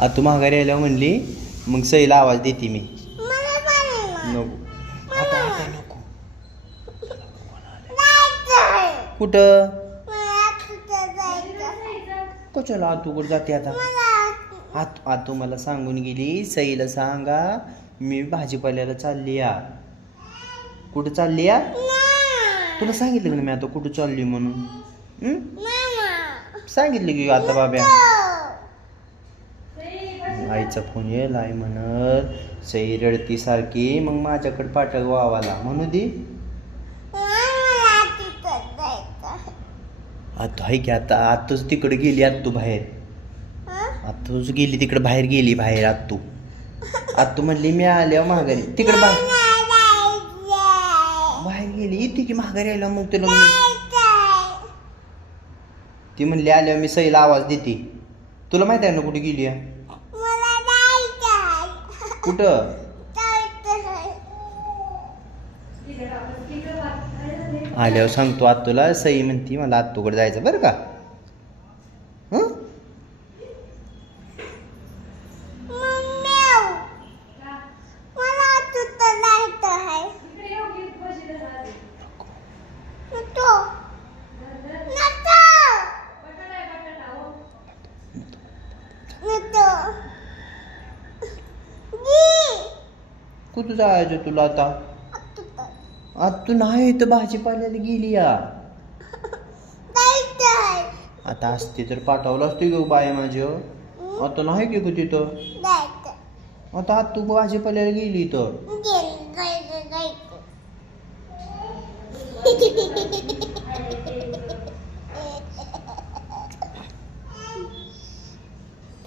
आता तू माघारी आल्यावर म्हणली मग सईला आवाज देते मी. नको. आता आता नको. कुठं? कशाला आतू कुठं जाते आता? आत आतू मला सांगून गेली सईला सांगा मी भाजीपाल्याला चालली या कुठं चालली या तुला सांगितलं का मी आता कुठं चालली म्हणून? सांगितलं की आता बाब्या. आईचा फोन येईल आई म्हणत सई रडती सारखी मग माझ्याकडे पाठव वावाला. म्हणू दे. आता आहे की आता आतूच तिकडे गेली आत्तू बाहेर. हं? गेली तिकडे बाहेर गेली बाहेर आत्तू. आत्तू म्हणली मी आल्या माघारी तिकडे बाहेर बाहेर गेली येते की माघारी आल्यावर मग तुला ती म्हणली आल्यावर मी सईला आवाज देते. तुला माहिती आहे ना कुठे गेली आहे? कुठं. आल्यावर सांगतो आत्तूला सई म्हणती मला आत्तूकडे जायचं बरं का? हं मम्मी, मला तिथं जायचंय. नको. नको. नको. दी. कुठं जायचं तुला आता. आता तू नाही इथं भाजीपाल्याला गेली या. आता असते तर पाठवलं असते ग बाय माझ्या हं? आता नाही की गं तिथं. आता आज तू भाजीपाल्याला गेली तर.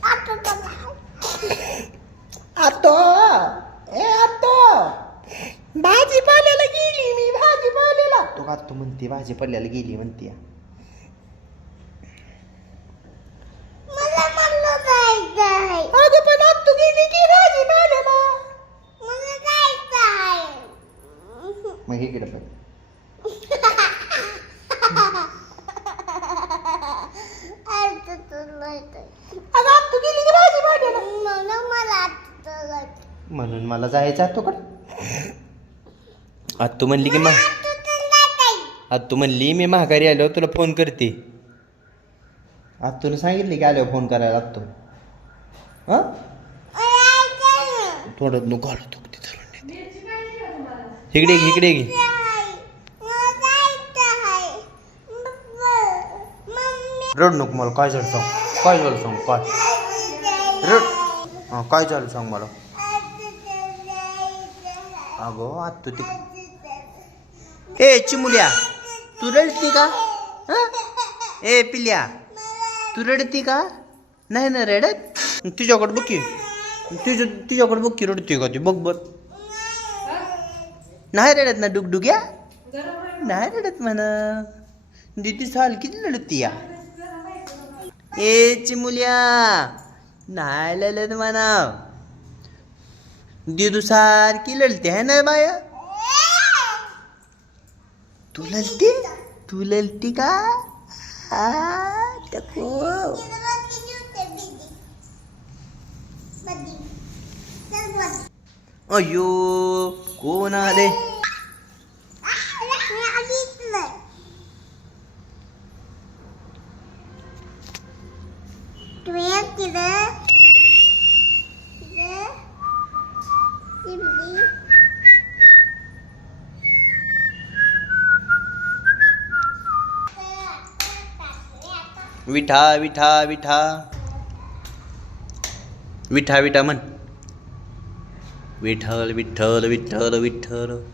आता तर नाही. आतो ए आतो भाजीपाल्याला गेली मी भाजीपाल्याला तो का तू म्हणते भाजीपाल्याला गेली म्हणते मला म्हणलं जायचंय. अगं पण आज तू गेली की भाजीपाल्याला मला जायचंय. मग इकडे पण आता तर जायचंय. अगं आज तू गेली की भाजीपाल्याला म्हणून मला. म्हणून जायचं आतो कड आज तू म्हणली की मग आता तू म्हणली मी माघारी आलो तुला फोन करते. आता तुला सांगितले की आल्यावर फोन करायला लागतो. हां? थोडं नको घालतो ते इकडे घे इकडे घे. रड नको मला काय झालं सांग. काय झालं सांग काय? रड. हां काय झालं सांग मला? अगं आज तू ए चिमुल्या. तू रडती का? हं? ए पिल्या तू रडती का? नाही ना रडत. तुझ्याकडे बघ की तुझ्या तुझ्याकडे बघ की रडती का ती? बघ बर. नाही रडत ना डुगडुग्या? नाही रडत म्हणा. दिदी साल किती रडती या. ए चिमुल्या नाही लढत म्हणा. दिदू सारखी लढते आहे ना बाया? तू ललती तू ललती का? टको. अयो कोण? आले? विठा विठा विठा. विठा विठा म्हण. विठ्ठल विठ्ठल विठ्ठल विठ्ठल.